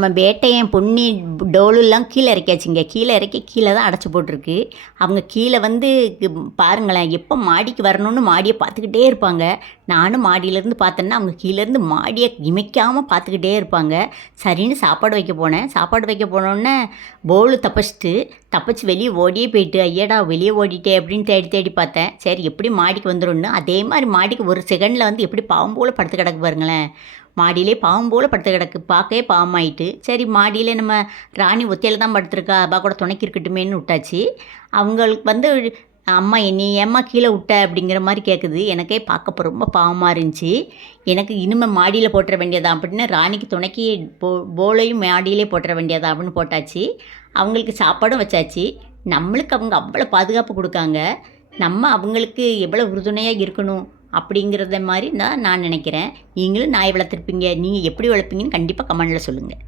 நம்ம வேட்டையன் பொன்னி டோலுலாம் கீழே இறக்கியாச்சுங்க. கீழே இறக்கி கீழே தான் அடைச்சி போட்டிருக்கு. அவங்க கீழே வந்து பாருங்களேன், எப்போ மாடிக்கு வரணும்னு மாடியை பார்த்துக்கிட்டே இருப்பாங்க. நானும் மாடியிலேருந்து பார்த்தேன்னா அவங்க கீழேருந்து மாடியை இமைக்காமல் பார்த்துக்கிட்டே இருப்பாங்க. சரின்னு சாப்பாடு வைக்க போனேன். சாப்பாடு வைக்க போனோடனே போலு தப்பிச்சு வெளியே ஓடியே போயிட்டு, ஐயடா வெளியே ஓடிட்டே அப்படின்னு தேடி தேடி பார்த்தேன். சரி எப்படி மாடிக்கு வந்துடும்னு, அதே மாதிரி மாடிக்கு ஒரு செகண்டில் வந்து எப்படி பாவம் போல் படுத்து கிடக்கு பாருங்களேன். மாடியிலே பாவம் போல் படுத்து கிடக்கு. பார்க்கவே பாவமாயிட்டு, சரி மாடியிலே நம்ம ராணி ஒத்தையில் தான் படுத்துருக்கா, அப்பா கூட துணைக்கு இருக்கட்டுமேன்னு விட்டாச்சு. அவங்களுக்கு வந்து அம்மா நீ ஏம்மா கீழே விட்ட அப்படிங்கிற மாதிரி கேட்குது. எனக்கே பார்க்க ரொம்ப பாவமாக இருந்துச்சு. எனக்கு இனிமேல் மாடியில் போட்டுற வேண்டியதா அப்படின்னு ராணிக்கு துணைக்கி போலையும் மாடியிலே போட்டுற வேண்டியதா அப்படின்னு போட்டாச்சு. அவங்களுக்கு சாப்பாடும் வச்சாச்சு. நம்மளுக்கு அவங்க அவ்வளோ பாதுகாப்பு கொடுக்காங்க. நம்ம அவங்களுக்கு எவ்வளோ உறுதுணையாக இருக்கணும் அப்படிங்கிறத மாதிரி தான் நான் நினைக்கிறேன். நீங்களும் நாய் வளர்த்துருப்பீங்க. நீங்கள் எப்படி வளர்ப்பீங்கன்னு கண்டிப்பாக கமெண்டில் சொல்லுங்கள்.